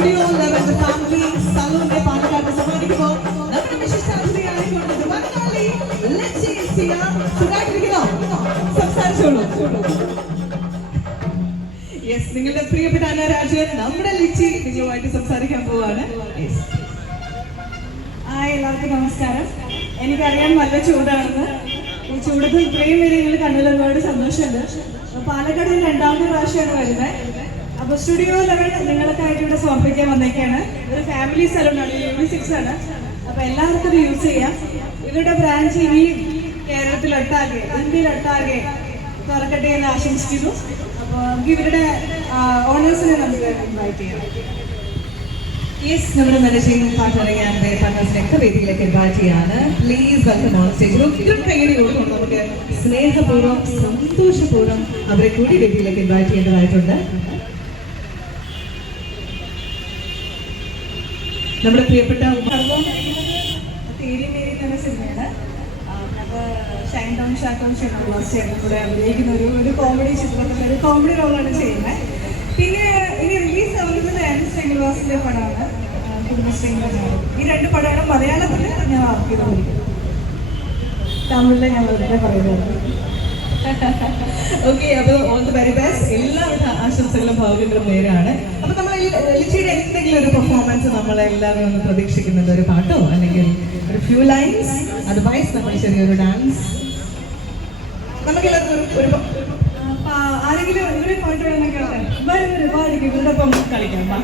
Studio level family സലൂണിന്റെ പാലക്കാട് സമ്മാനിക്കുമ്പോൾ നമ്മുടെ വിശിഷ്ടാതിഥിയായിക്കൊണ്ട് മലയാളി ലച്ചി സിയ സുഖായിട്ടിരിക്കുന്നോ? സംസാരിച്ചോളൂ. യെസ് നിങ്ങളുടെ പ്രിയപ്പെട്ട അനരാജൻ നമ്മുടെ ലിച്ചി നിങ്ങളുമായിട്ട് സംസാരിക്കാൻ പോവാണ്. ഹായ് എല്ലാവർക്കും നമസ്കാരം. എനിക്കറിയാൻ നല്ല ചൂടാണെന്ന്. ഈ ചൂടത്ത് ഇത്രയും പേര് നിങ്ങൾ കണ്ടതിൽ ഒരുപാട് സന്തോഷമുണ്ട്. പാലക്കാട് രണ്ടാമത്തെ പ്രാവശ്യമാണ് വരുന്നത്. അപ്പോൾ സ്റ്റുഡിയോ ലെവൽ നിങ്ങൾക്കായിട്ട് ഇവിടെ സമർപ്പിക്കാൻ വന്നേക്കാണ്. ഒരു ഫാമിലി സലൂണാണ് യു സിക്സ് ആണ്. അപ്പൊ എല്ലാവർക്കും യൂസ് ചെയ്യാം. ഇവരുടെ ബ്രാഞ്ച് ഇനി കേരളത്തിലൊട്ടാകെ ഇന്ത്യയിലൊട്ടാകെ തുറക്കട്ടെ എന്ന് ആശംസിക്കുന്നു. അപ്പോൾ നമുക്ക് ഇവരുടെ ഓണേഴ്സിനെ നമുക്ക് ഇൻവൈറ്റ് ചെയ്യാം. യെസ് നമ്മുടെ മാനേജിംഗ് പാർട്ണർ ഞാൻ പാർട്ട്നേഴ്സിനൊക്കെ വേദിയിലേക്ക് ഇൻവൈറ്റ് ചെയ്യാണ്. പ്ലീസ് വെൽക്കം ഓൺ സ്റ്റേജിൽ ഒത്തിരി കൈയ്യടി കൊടുക്കണം നമുക്ക് സ്നേഹപൂർവം സന്തോഷപൂർവം അവരെ കൂടി വേദിയിലേക്ക് ഇൻവൈറ്റ് ചെയ്യേണ്ടതായിട്ടുണ്ട്. നമ്മുടെ പ്രിയപ്പെട്ട സിനിമയാണ്. ഷൈൻ ഡൗൺ ഒരു കോമഡി ചിത്രത്തിൽ ഒരു കോമഡി റോളാണ് ചെയ്യുന്നത്. പിന്നെ ഇനി റിലീസ് ആവുന്നത് ആൻഡ് ശ്രീനിവാസിന്റെ പടമാണ്. ഈ രണ്ട് പടമാണ് മലയാളത്തിൽ ഞാൻ വർക്ക് തമിഴിലെ ഞാൻ വെറുതെ പറയുന്നത്. ഓക്കെ അപ്പോൾ ഓൾ ദി വെരി ബെസ്റ്റ് എല്ലാവിധ ആശംസകളും ഭാവുകളും നേരാണ്. അപ്പൊ നമ്മൾ ലിച്ചിയുടെ എന്തെങ്കിലും ഒരു പെർഫോമൻസ് നമ്മൾ എല്ലാവരും ഒന്ന് പ്രതീക്ഷിക്കുന്നുണ്ട് ഒരു പാട്ടോ? അല്ലെങ്കിൽ ഒരു ഫ്യൂ ലൈൻസ് അഡ്വൈസ് നമ്മൾ ചെറിയൊരു ഡാൻസ് നമുക്ക് എല്ലാവർക്കും ഒരു അപ്പൊ ആരെങ്കിലും ഒരു പാട്ട് വേണമെങ്കിൽ വരും വരും പാടിക്കും. ഇവരുടെ ഒപ്പം കളിക്കാം.